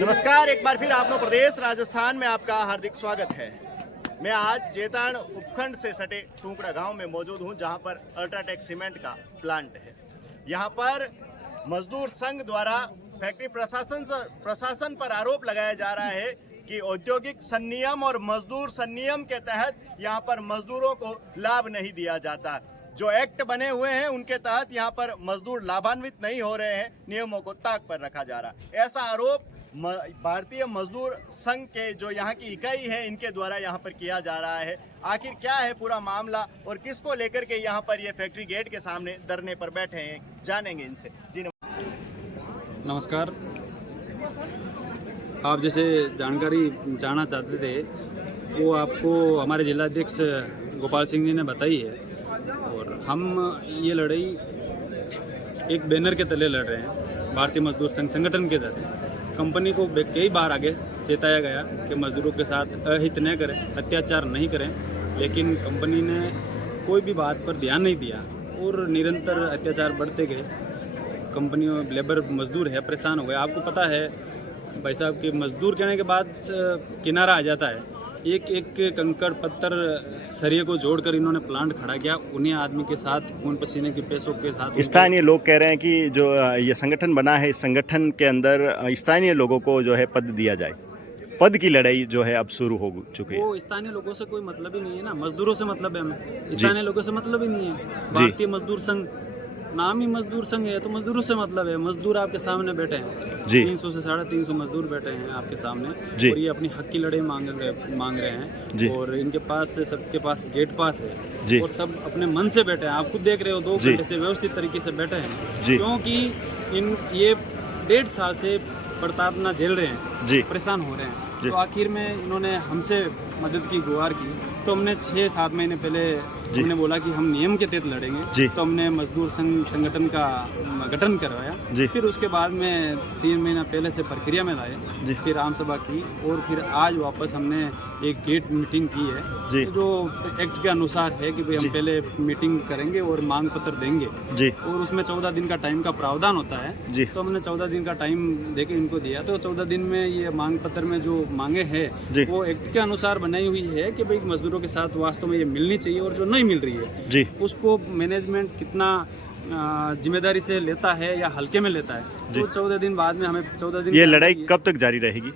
नमस्कार, एक बार फिर आपनो प्रदेश राजस्थान में आपका हार्दिक स्वागत है। मैं आज जेताण उपखंड से सटे टुकड़ा गांव में मौजूद हूं, जहां पर अल्ट्राटेक सीमेंट का प्लांट है। यहां पर मजदूर संघ द्वारा फैक्ट्री प्रशासन पर आरोप लगाया जा रहा है कि औद्योगिक संनियम और मजदूर संनियम के तहत यहां पर मजदूरों को लाभ नहीं दिया जाता। जो एक्ट बने हुए हैं उनके तहत यहां पर मजदूर लाभान्वित नहीं हो रहे हैं, नियमों को ताक पर रखा जा रहा है। ऐसा आरोप भारतीय मजदूर संघ के जो यहाँ की इकाई है इनके द्वारा यहाँ पर किया जा रहा है। आखिर क्या है पूरा मामला और किसको लेकर के यहाँ पर ये फैक्ट्री गेट के सामने धरने पर बैठे हैं, जानेंगे इनसे। जी नमस्कार। आप जैसे जानकारी जानना चाहते थे वो आपको हमारे जिलाध्यक्ष गोपाल सिंह जी ने बताई है, और हम ये लड़ाई एक बैनर के तले लड़ रहे हैं। भारतीय मजदूर संघ संगठन के तहत कंपनी को कई बार आगे चेताया गया कि मजदूरों के साथ अहित न करें, अत्याचार नहीं करें, लेकिन कंपनी ने कोई भी बात पर ध्यान नहीं दिया और निरंतर अत्याचार बढ़ते गए। कंपनी में लेबर मजदूर है, परेशान हो गए। आपको पता है भाई साहब कि मजदूर कहने के बाद किनारा आ जाता है। एक एक कंकड़ पत्थर सरिये को जोड़कर इन्होंने प्लांट खड़ा किया। उन्हीं आदमी के साथ खून पसीने के पैसों के साथ स्थानीय लोग कह रहे हैं कि जो ये संगठन बना है, इस संगठन के अंदर स्थानीय लोगों को जो है पद दिया जाए। पद की लड़ाई जो है अब शुरू हो चुकी है। वो स्थानीय लोगों से कोई मतलब ही नहीं है ना, मजदूरों से मतलब है हमें। स्थानीय लोगों से मतलब ही नहीं है। भारतीय मजदूर संघ नाम ही मजदूर संघ है, तो मजदूरों से मतलब है। मजदूर आपके सामने बैठे हैं, 300 से 350 मजदूर बैठे हैं आपके सामने, और ये अपनी हक की लड़ाई मांग रहे हैं। और इनके पास से सबके पास गेट पास है और सब अपने मन से बैठे हैं। आप खुद देख रहे हो 2 घंटे से व्यवस्थित तरीके से बैठे हैं, क्योंकि ये 1.5 साल से प्रताड़ना झेल रहे हैं, परेशान हो रहे हैं। तो आखिर में इन्होंने हमसे मदद की गुहार की, तो हमने 6-7 महीने पहले हमने बोला कि हम नियम के तहत लड़ेंगे। तो हमने मजदूर संगठन का गठन करवाया। फिर उसके बाद में 3 महीना पहले से प्रक्रिया में लाए, फिर आम सभा की, और फिर आज वापस हमने एक गेट मीटिंग की है, जो एक्ट के अनुसार है कि भाई हम पहले मीटिंग करेंगे और मांग पत्र देंगे, और उसमें 14 दिन का टाइम का प्रावधान होता है। तो हमने 14 दिन का टाइम देके इनको दिया। तो 14 दिन में ये मांग पत्र में जो मांगे हैं वो एक्ट के अनुसार बनाई हुई है कि भाई मजदूरों के साथ वास्तव में ये मिलनी चाहिए, और जो नहीं मिल रही है उसको मैनेजमेंट कितना जिम्मेदारी से लेता है या हल्के में लेता है। तो 14 दिन बाद में हमें 14 दिन ये लड़ाई कब तक जारी रहेगी?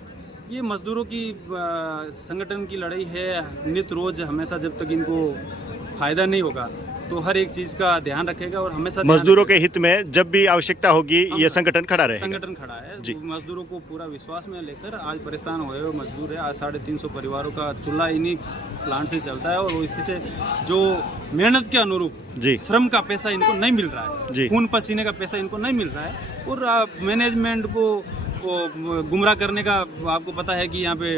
ये मजदूरों की संगठन की लड़ाई है, नित्य रोज हमेशा, जब तक इनको फायदा नहीं होगा तो हर एक चीज का ध्यान रखेगा। और हमेशा मजदूरों के हित में जब भी आवश्यकता होगी ये संगठन खड़ा रहेगा। संगठन खड़ा है। मजदूरों को पूरा विश्वास में लेकर आज परेशान हुए हुए मजदूर है। आज 350 परिवारों का चूल्हा इन्हीं प्लांट से चलता है, और इसी से जो मेहनत के अनुरूप श्रम का पैसा इनको नहीं मिल रहा है, खून पसीने का पैसा इनको नहीं मिल रहा है। और मैनेजमेंट को गुमराह करने का आपको पता है कि यहाँ पे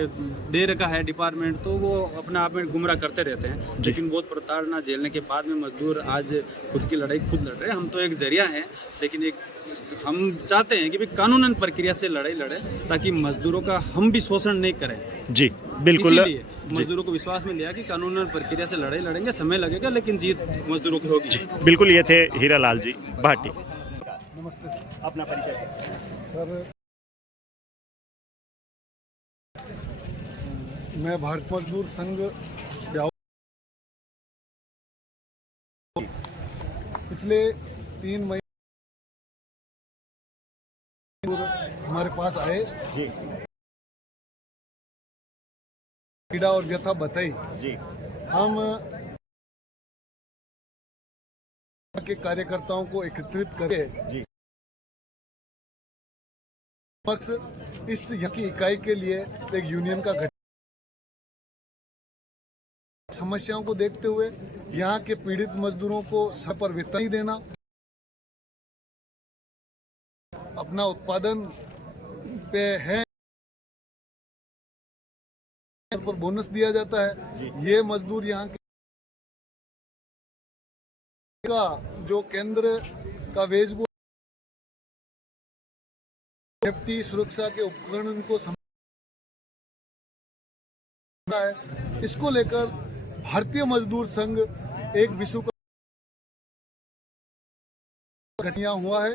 दे रखा है डिपार्टमेंट, तो वो अपने आप में गुमराह करते रहते हैं। लेकिन बहुत प्रताड़ना झेलने के बाद में मजदूर आज खुद की लड़ाई खुद लड़ रहे हैं। हम तो एक जरिया हैं, लेकिन हम चाहते हैं कि भी कानूनन प्रक्रिया से लड़ाई लड़े, ताकि मजदूरों का हम भी शोषण नहीं करें। जी बिल्कुल। इसीलिए मजदूरों को विश्वास में लिया कि कानूनन प्रक्रिया से लड़ाई लड़ेंगे, समय लगेगा लेकिन जीत मजदूरों की होगी। बिल्कुल। ये थे हीरालाल जी भाटी। नमस्ते। अपना परिचय सर, मैं भारतीय मजदूर संघ पिछले 3 महीने हमारे पास आए, पीड़ा और व्यथा बताई। हम के कार्यकर्ताओं को एकत्रित करें, इस यहाँ की इकाई के लिए एक यूनियन का गठन। समस्याओं को देखते हुए यहाँ के पीड़ित मजदूरों को समय पर वेतन नहीं देना, अपना उत्पादन पे है पर बोनस दिया जाता है। ये मजदूर यहाँ के का जो केंद्र का वेज सेफ्टी सुरक्षा के उपकरण उनको है। इसको लेकर भारतीय मजदूर संघ एक विश्व घटना हुआ है।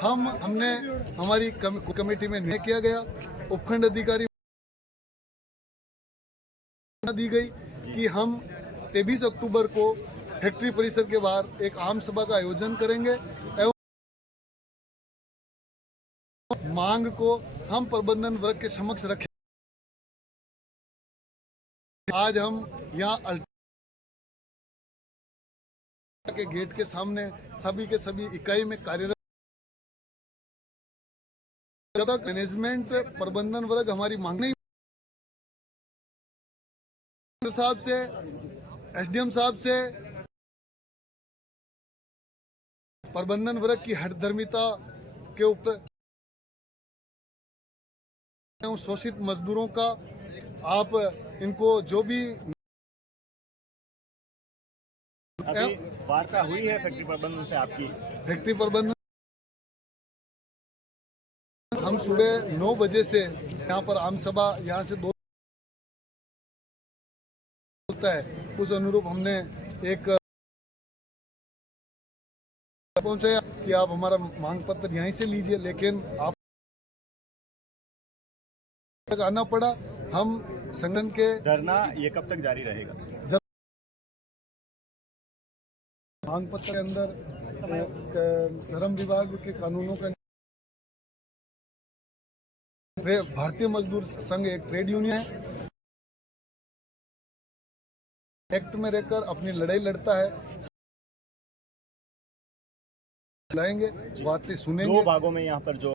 हमने हमारी कमेटी में निर्णय किया गया उपखंड अधिकारी दी गई कि हम 23 अक्टूबर को फैक्ट्री परिसर के बाहर एक आम सभा का आयोजन करेंगे एवं मांग को हम प्रबंधन वर्ग के समक्ष रखें। आज हम यहाँ के गेट के सामने सभी के सभी इकाई में कार्यरत जब तक मैनेजमेंट प्रबंधन वर्ग हमारी मांग नहीं साहब से एसडीएम साहब से प्रबंधन वर्ग की हठधर्मिता के ऊपर शोषित मजदूरों का आप इनको जो भी अभी वार्ता हुई है फैक्ट्री प्रबंधन से आपकी? फैक्ट्री प्रबंधन हम सुबह 9 बजे से यहाँ पर आम सभा यहाँ से 2 होता है, उस अनुरूप हमने एक पहुंचाया कि आप हमारा मांग पत्र यहीं से लीजिए, लेकिन आप तक आना पड़ा। हम संगठन के धरना ये कब तक जारी रहेगा? जब मांग पत्र के अंदर श्रम विभाग के कानूनों का भारतीय मजदूर संघ एक ट्रेड यूनियन है, एक्ट में रहकर अपनी लड़ाई लड़ता है, लाएंगे बातें सुनेंगे। 2 भागों में यहाँ पर जो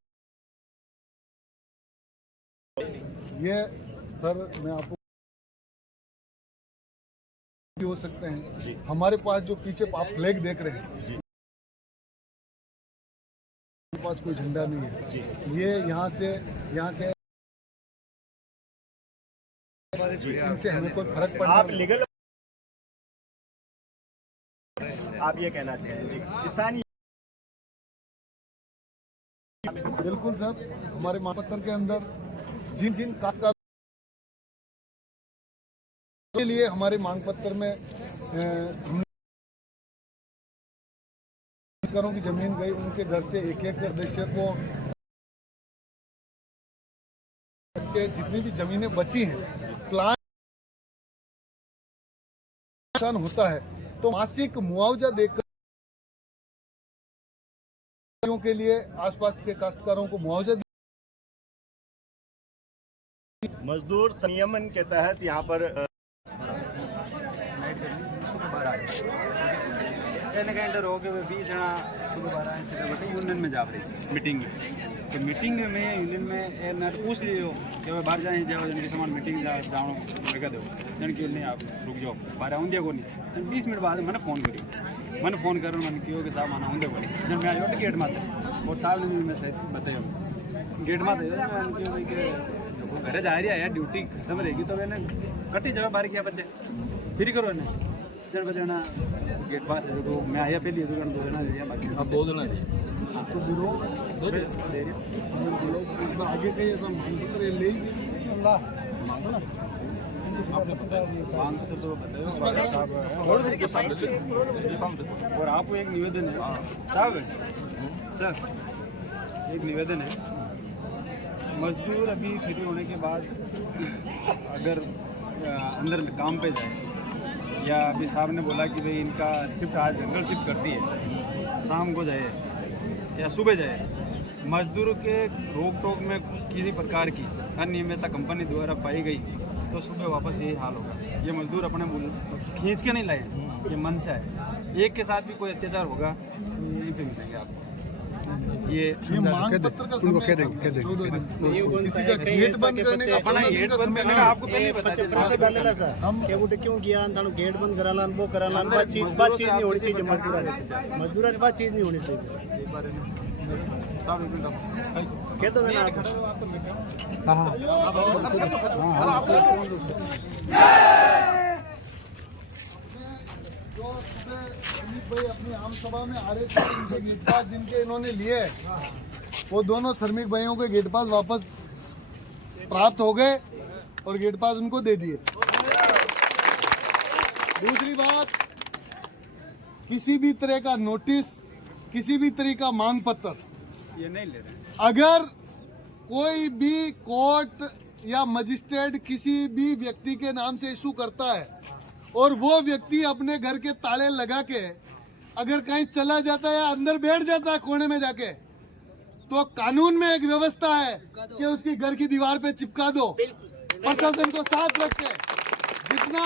ये सर मैं आपको हो सकते हैं, हमारे पास जो पीछे आप फ्लैग देख रहे हैं हमारे पास कोई झंडा नहीं है। ये यहाँ से यहाँ के इनसे हमें कोई फर्क पड़ता आप लीगल आप ये कहना चाहते हैं जी स्थानीय? बिल्कुल सर, हमारे मापत्र के अंदर जिन जिन कामगार के लिए हमारे मांग पत्र में हम कामगारों की जमीन गई, उनके घर से एक एक सदस्य को के जितनी भी जमीनें बची हैं, प्लान होता है तो मासिक मुआवजा देकर के लिए आसपास के काश्तकारों को मुआवजा मजदूर संयमन के तहत यहाँ पर कैंटर हो गए 20 जना सुबह 12 सीधा बैठे यूनियन में जा रही मीटिंग में। तो मीटिंग में यूनियन में ना पूछ लियो कि भाई बाहर जाए जाओ जिनके सामान मीटिंग जाओ लगा दो जन की नहीं आप रुक जाओ बाहर आऊँगे को नहीं। 20 मिनट बाद मैंने फ़ोन करी, मैंने फ़ोन कर मैंने क्यों कि साहब आना आऊँगे को नहीं। जब मैं आयो गेट माते और साल में सही बताइए गेट माते क्यों कि घर जा रही है यार ड्यूटी खत्म रहेगी तो मैंने कटी जगह बाहर किया बच्चे फिर करो इन्हें जन बजना गेट पास है तो मैं आया पहले दुकान 2 जना ले लिया बाकी अब 2 जना तो दे रहे आगे कहीं ऐसा मांग पत्र ले अल्लाह मांगो ना और आपको एक निवेदन है साहब सर, एक निवेदन है। मजदूर अभी फ्री होने के बाद अगर अंदर काम पे जाए या अभी साहब ने बोला कि भाई इनका शिफ्ट आज जनरल शिफ्ट करती है, शाम को जाए या सुबह जाए, मजदूरों के रोक टोक में किसी प्रकार की अनियमितता कंपनी द्वारा पाई गई तो सुबह वापस यही हाल होगा। ये मजदूर अपने खींच के नहीं लाए, ये मन से है। एक के साथ भी कोई अत्याचार होगा यहीं पे मिलेंगे आपको। ये मांग पत्र का समय कह देंगे किसी का गेट बंद करने का अपना गेट बंद करने का आपको पहले बता हम क्यों किया गेट बंद कराना वो कराना बातचीत नहीं होनी चाहिए। मजदूर की बातचीत नहीं होनी चाहिए। कह दो मैंने जो सुमित भाई अपनी आम सभा में आ रहे थे, उनके गेट पास जिनके इन्होंने लिए वो दोनों श्रमिक भाइयों के गेट पास वापस प्राप्त हो गए और गेट पास उनको दे दिए। दूसरी बात, किसी भी तरह का नोटिस, किसी भी तरह का मांग पत्र ये नहीं ले रहे, अगर कोई भी कोर्ट या मजिस्ट्रेट किसी भी व्यक्ति के नाम से इशू करता है और वो व्यक्ति अपने घर के ताले लगा के अगर कहीं चला जाता है या अंदर बैठ जाता है कोने में जाके, तो कानून में एक व्यवस्था है कि उसकी घर की दीवार पे चिपका दो। प्रशासन को साथ रख के जितना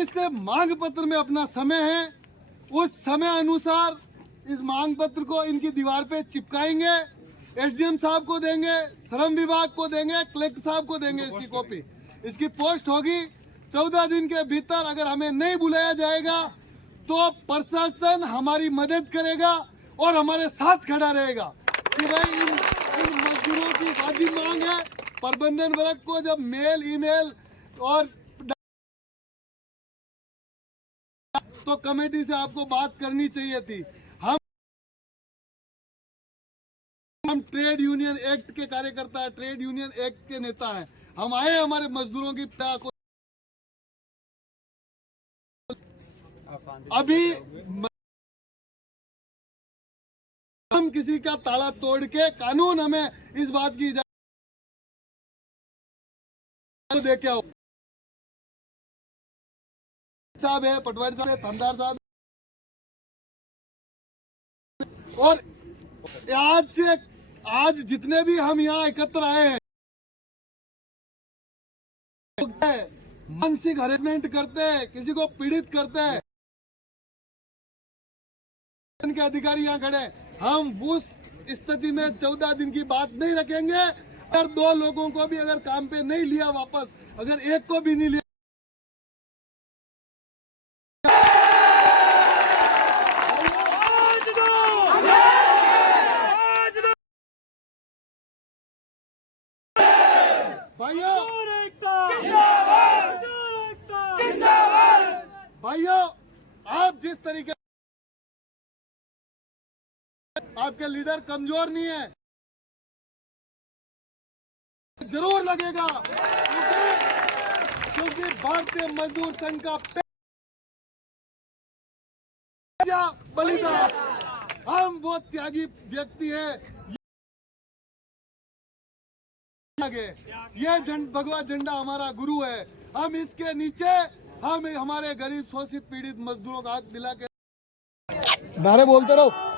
इस मांग पत्र में अपना समय है उस समय अनुसार इस मांग पत्र को इनकी दीवार पे चिपकाएंगे। एसडीएम साहब को देंगे, श्रम विभाग को देंगे, कलेक्टर साहब को देंगे इसकी कॉपी। इसकी पोस्ट होगी 14 दिन के भीतर। अगर हमें नहीं बुलाया जाएगा तो प्रशासन हमारी मदद करेगा और हमारे साथ खड़ा रहेगा कि भाई इन मजदूरों की वाजिब मांग है। प्रबंधन वर्ग को जब मेल, ईमेल और तो कमेटी से आपको बात करनी चाहिए थी। हम ट्रेड यूनियन एक्ट के कार्यकर्ता है, ट्रेड यूनियन एक्ट के नेता हैं। हम आए हमारे मजदूरों की पीड़ा को अभी हम किसी का ताला तोड़ के कानून हमें इस बात की इजाजत दे क्या हो। साहब है, पटवारी साहब है, थानेदार साहब, और आज जितने भी हम यहाँ एकत्र आए हैं मानसिक हरेसमेंट करते हैं, किसी को पीड़ित करते हैं, के अधिकारी यहाँ खड़े। हम उस स्थिति में 14 दिन की बात नहीं रखेंगे। अगर 2 लोगों को भी अगर काम पे नहीं लिया वापस, अगर एक को भी नहीं लिया, भाइयों आप जिस तरीके आपके लीडर कमजोर नहीं है, जरूर लगेगा क्योंकि भारतीय मजदूर संघ का बलिदान, हम वो त्यागी व्यक्ति है। ये भगवा झंडा हमारा गुरु है। हम इसके नीचे हम हमारे गरीब शोषित पीड़ित मजदूरों का हक दिला के नारे बोलते रहो।